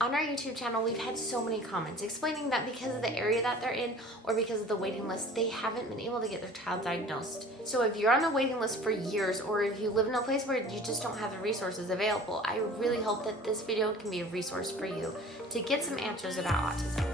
On our YouTube channel, we've had so many comments explaining that because of the area that they're in or because of the waiting list, they haven't been able to get their child diagnosed. So if you're on a waiting list for years, or if you live in a place where you just don't have the resources available, I really hope that this video can be a resource for you to get some answers about autism.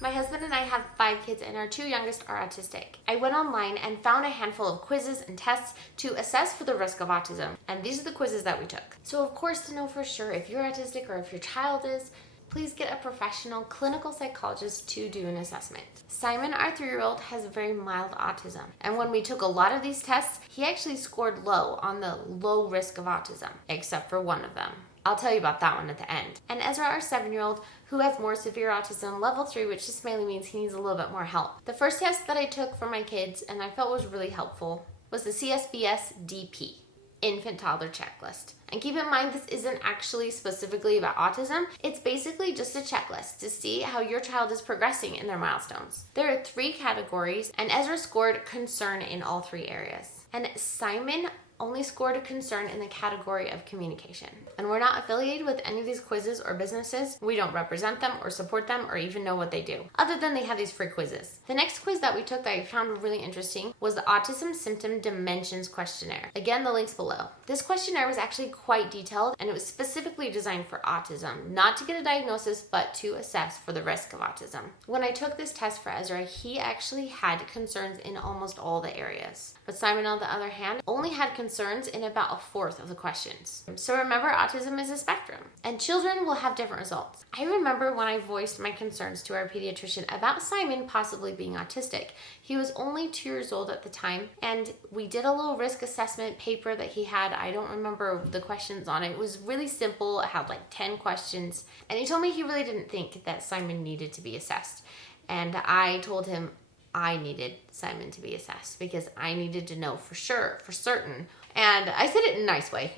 My husband and I have 5 kids and our 2 youngest are autistic. I went online and found a handful of quizzes and tests to assess for the risk of autism. And these are the quizzes that we took. So of course, to know for sure if you're autistic or if your child is, please get a professional clinical psychologist to do an assessment. Simon, our 3-year-old, has very mild autism. And when we took a lot of these tests, he actually scored low on the low risk of autism, except for one of them. I'll tell you about that one at the end. And Ezra, our 7-year-old, who has more severe autism, level 3, which just mainly means he needs a little bit more help. The first test that I took for my kids, and I felt was really helpful, was the CSBS DP, Infant Toddler Checklist. And keep in mind, this isn't actually specifically about autism. It's basically just a checklist to see how your child is progressing in their milestones. There are 3 categories, and Ezra scored concern in all 3 areas. And Simon only scored a concern in the category of communication. And we're not affiliated with any of these quizzes or businesses. We don't represent them or support them or even know what they do, other than they have these free quizzes. The next quiz that we took that I found really interesting was the Autism Symptom Dimensions Questionnaire. Again, the link's below. This questionnaire was actually quite detailed, and it was specifically designed for autism, not to get a diagnosis, but to assess for the risk of autism. When I took this test for Ezra, he actually had concerns in almost all the areas. But Simon, on the other hand, only had concerns in about a 1/4 of the questions. So remember, autism is a spectrum, and children will have different results. I remember when I voiced my concerns to our pediatrician about Simon possibly being autistic. He was only 2 years old at the time, and we did a little risk assessment paper that he had. I don't remember the questions on it. It was really simple. It had like 10 questions, and he told me he really didn't think that Simon needed to be assessed. And I told him I needed Simon to be assessed because I needed to know for sure, for certain. And I said it in a nice way,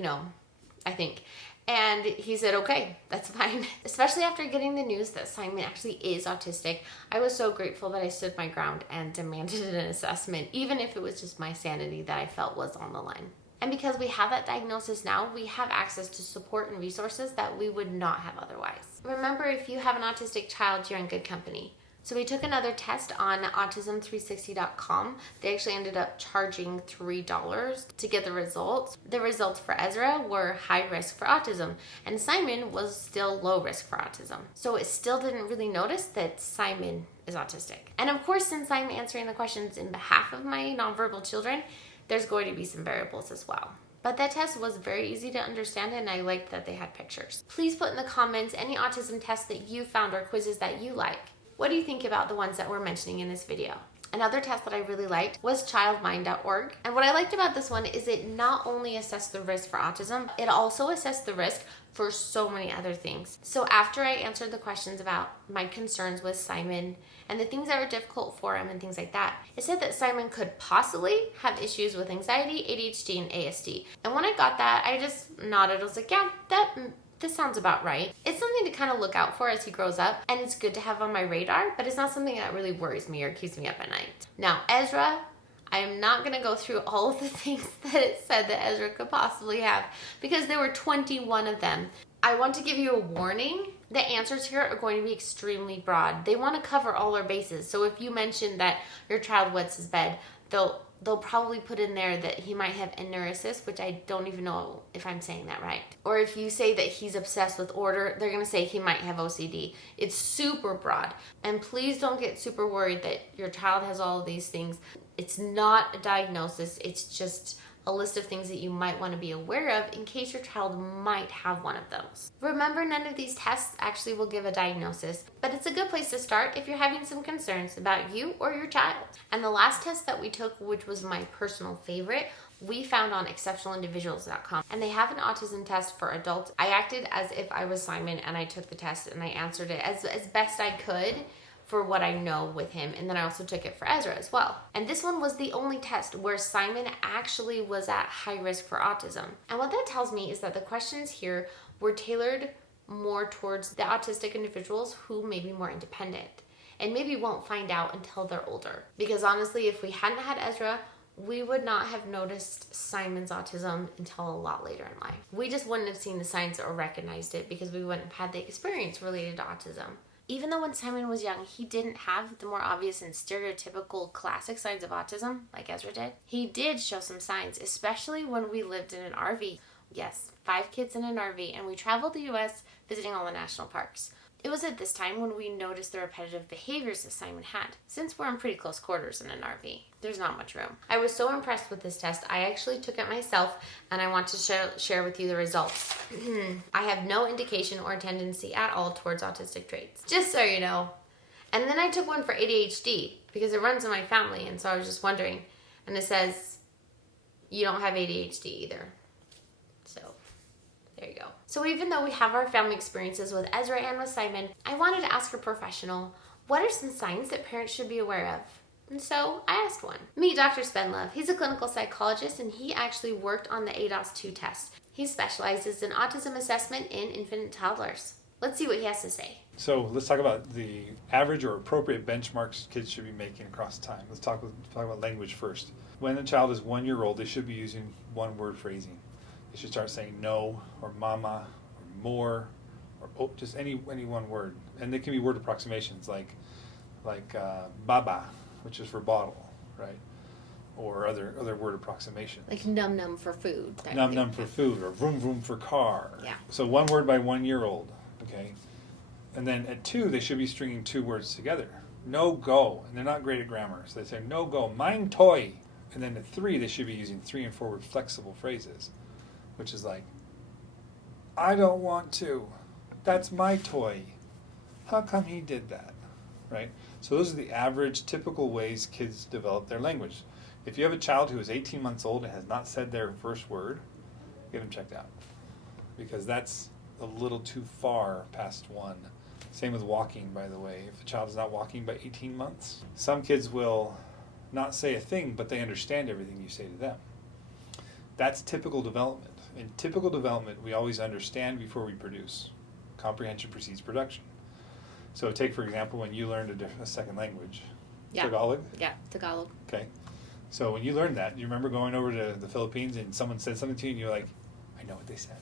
I think. And he said, okay, that's fine. Especially after getting the news that Simon actually is autistic, I was so grateful that I stood my ground and demanded an assessment, even if it was just my sanity that I felt was on the line. And because we have that diagnosis now, we have access to support and resources that we would not have otherwise. Remember, if you have an autistic child, you're in good company. So we took another test on autism360.com. They actually ended up charging $3 to get the results. The results for Ezra were high risk for autism, and Simon was still low risk for autism. So it still didn't really notice that Simon is autistic. And of course, since I'm answering the questions in behalf of my nonverbal children, there's going to be some variables as well. But that test was very easy to understand, and I liked that they had pictures. Please put in the comments any autism tests that you found or quizzes that you like. What do you think about the ones that we're mentioning in this video? Another test that I really liked was childmind.org. And what I liked about this one is it not only assessed the risk for autism, it also assessed the risk for so many other things. So after I answered the questions about my concerns with Simon and the things that were difficult for him and things like that, it said that Simon could possibly have issues with anxiety, ADHD, and ASD. And when I got that, I just nodded. I was like, yeah, this sounds about right. It's something to kind of look out for as he grows up, and it's good to have on my radar, but it's not something that really worries me or keeps me up at night. Now, Ezra, I am not going to go through all of the things that it said that Ezra could possibly have, because there were 21 of them. I want to give you a warning. The answers here are going to be extremely broad. They want to cover all our bases. So if you mention that your child wets his bed, they'll probably put in there that he might have enuresis, which I don't even know if I'm saying that right. Or if you say that he's obsessed with order, they're going to say he might have OCD. It's super broad. And please don't get super worried that your child has all of these things. It's not a diagnosis. It's just a list of things that you might want to be aware of in case your child might have one of those. Remember, none of these tests actually will give a diagnosis, but it's a good place to start if you're having some concerns about you or your child. And the last test that we took, which was my personal favorite, we found on exceptionalindividuals.com, and they have an autism test for adults. I acted as if I was Simon, and I took the test and I answered it as best I could for what I know with him, and then I also took it for Ezra as well. And this one was the only test where Simon actually was at high risk for autism. And what that tells me is that the questions here were tailored more towards the autistic individuals who may be more independent and maybe won't find out until they're older. Because honestly, if we hadn't had Ezra, we would not have noticed Simon's autism until a lot later in life. We just wouldn't have seen the signs or recognized it because we wouldn't have had the experience related to autism. Even though when Simon was young, he didn't have the more obvious and stereotypical classic signs of autism, like Ezra did, he did show some signs, especially when we lived in an RV. Yes, 5 kids in an RV, and we traveled the U.S. visiting all the national parks. It was at this time when we noticed the repetitive behaviors that Simon had. Since we're in pretty close quarters in an RV, there's not much room. I was so impressed with this test, I actually took it myself, and I want to share with you the results. I have no indication or tendency at all towards autistic traits, just so you know. And then I took one for ADHD, because it runs in my family, and so I was just wondering. And it says, you don't have ADHD either. So there you go. So even though we have our family experiences with Ezra and with Simon, I wanted to ask a professional, what are some signs that parents should be aware of? And so I asked one. Meet Dr. Spenlove. He's a clinical psychologist, and he actually worked on the ADOS-2 test. He specializes in autism assessment in infant and toddlers. Let's see what he has to say. So let's talk about the average or appropriate benchmarks kids should be making across time. Let's talk about language first. When a child is 1 year old, they should be using one-word phrasing. They should start saying no, or mama, or more, or just any one word. And they can be word approximations like baba, which is for bottle, right? Or other word approximations. Like num num for food. Num num for food, or vroom vroom for car. Yeah. So one word by 1 year old, okay? And then at 2, they should be stringing 2 words together. No go, and they're not great at grammar, so they say no go, mine toy. And then at 3, they should be using 3 and 4 word flexible phrases, which is like, I don't want to. That's my toy. How come he did that? Right? So those are the average, typical ways kids develop their language. If you have a child who is 18 months old and has not said their first word, get them checked out. Because that's a little too far past 1. Same with walking, by the way. If a child is not walking by 18 months, some kids will not say a thing, but they understand everything you say to them. That's typical development. In typical development, we always understand before we produce. Comprehension precedes production. So take, for example, when you learned a second language. Yeah. Tagalog? Yeah, Tagalog. Okay. So when you learned that, you remember going over to the Philippines and someone said something to you and you're like, I know what they said.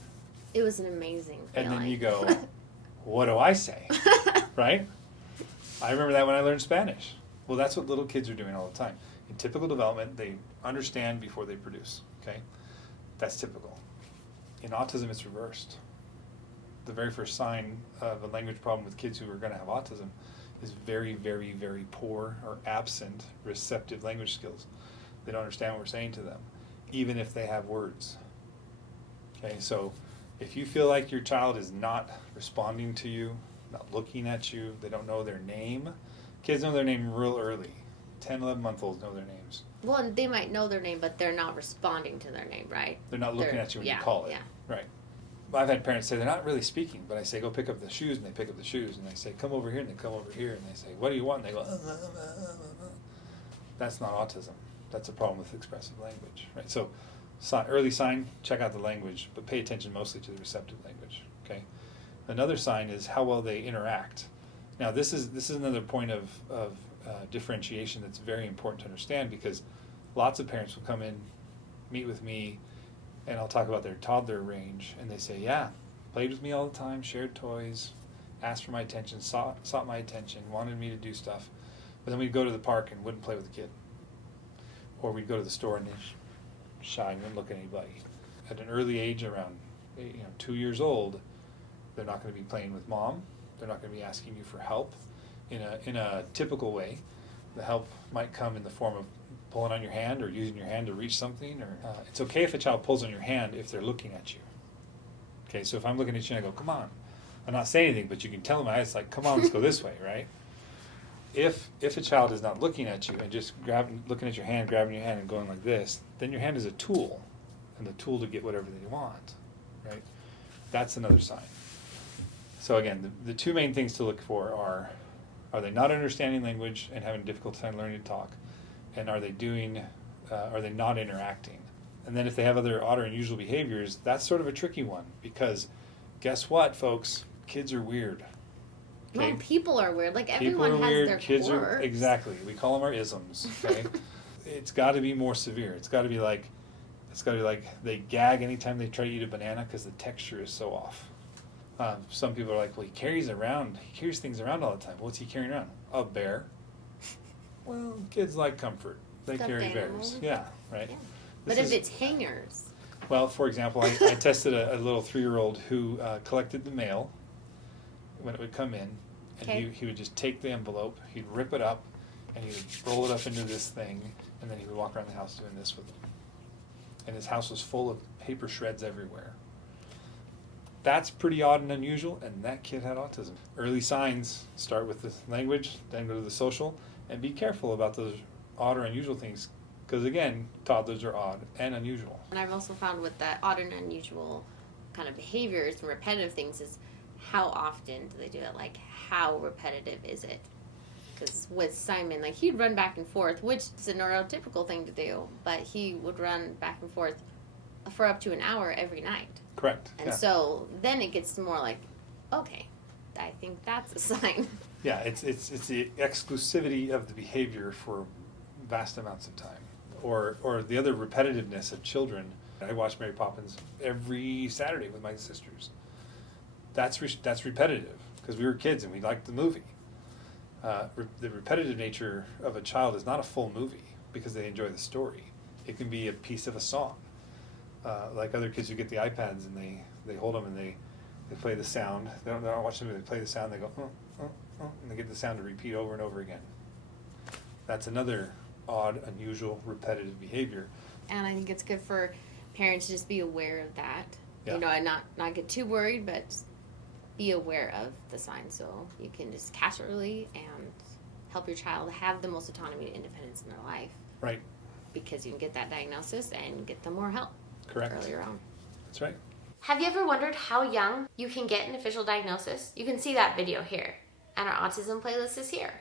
It was an amazing feeling. And then you go, what do I say? Right? I remember that when I learned Spanish. Well, that's what little kids are doing all the time. In typical development, they understand before they produce. Okay? That's typical. In autism, it's reversed. The very first sign of a language problem with kids who are going to have autism is very, very, very poor or absent receptive language skills. They don't understand what we're saying to them, even if they have words. Okay, so if you feel like your child is not responding to you, not looking at you, they don't know their name. Kids know their name real early. 10, 11-month-olds know their names. Well, and they might know their name, but they're not responding to their name, right? They're not looking at you when you call it. Yeah. Right. I've had parents say they're not really speaking, but I say, go pick up the shoes, and they pick up the shoes, and I say, come over here, and they come over here, and they say, what do you want? And they go, That's not autism. That's a problem with expressive language, right? So, early sign, check out the language, but pay attention mostly to the receptive language, okay? Another sign is how well they interact. Now, this is another point of differentiation that's very important to understand, because lots of parents will come in, meet with me, and I'll talk about their toddler range, and they say, yeah, played with me all the time, shared toys, asked for my attention, sought my attention, wanted me to do stuff, but then we'd go to the park and wouldn't play with the kid. Or we'd go to the store and they're shy and wouldn't look at anybody. At an early age, around 2 years old, they're not going to be playing with mom. They're not going to be asking you for help in a typical way. The help might come in the form of pulling on your hand or using your hand to reach something. Or it's okay if a child pulls on your hand if they're looking at you. Okay, so if I'm looking at you and I go, come on. I'm not saying anything, but you can tell in my eyes, like, come on, let's go this way, right? If a child is not looking at you and just looking at your hand, grabbing your hand and going like this, then your hand is a tool, and the tool to get whatever they want, right? That's another sign. So again, the two main things to look for are they not understanding language and having a difficult time learning to talk, and are they not interacting? And then if they have other odd or unusual behaviors, that's sort of a tricky one, because guess what, folks? Kids are weird. Okay? Well, people are weird. Like, people everyone are has weird. their Kids quirks. exactly. We call them our isms. Okay. it's got to be more severe. It's got to be like they gag anytime they try to eat a banana because the texture is so off. Some people are like, well, he carries things around all the time. What's he carrying around? A bear. Well, kids like comfort. They Stuffed carry animals. bears. Yeah, right. Yeah. This But if is- it's hangers, well, for example, I tested a little 3-year-old who collected the mail when it would come in, and Okay. he would just take the envelope, he'd rip it up, and he would roll it up into this thing, and then he would walk around the house doing this with it. And his house was full of paper shreds everywhere. That's pretty odd and unusual, and that kid had autism. Early signs start with the language, then go to the social, and be careful about those odd or unusual things, because again, toddlers are odd and unusual. and I've also found with that odd and unusual kind of behaviors and repetitive things is how often do they do it? Like, how repetitive is it? Because with Simon, like, he'd run back and forth, which is a neurotypical thing to do, but he would run back and forth for up to an hour every night. Correct. And yeah. so then it gets more like, okay, I think that's a sign. Yeah, it's the exclusivity of the behavior for vast amounts of time, or the other repetitiveness of children. I watched Mary Poppins every Saturday with my sisters. That's repetitive because we were kids and we liked the movie. The repetitive nature of a child is not a full movie because they enjoy the story. It can be a piece of a song. Like other kids who get the iPads and they hold them and they play the sound. They don't watch the movie. They play the sound. They go, and they get the sound to repeat over and over again. That's another odd, unusual, repetitive behavior. And I think it's good for parents to just be aware of that. Yeah. You know, and not get too worried, but just be aware of the signs so you can just catch it early and help your child have the most autonomy and independence in their life. Right. Because you can get that diagnosis and get them more help. Correct. Earlier on. That's right. Have you ever wondered how young you can get an official diagnosis? You can see that video here. And our autism playlist is here.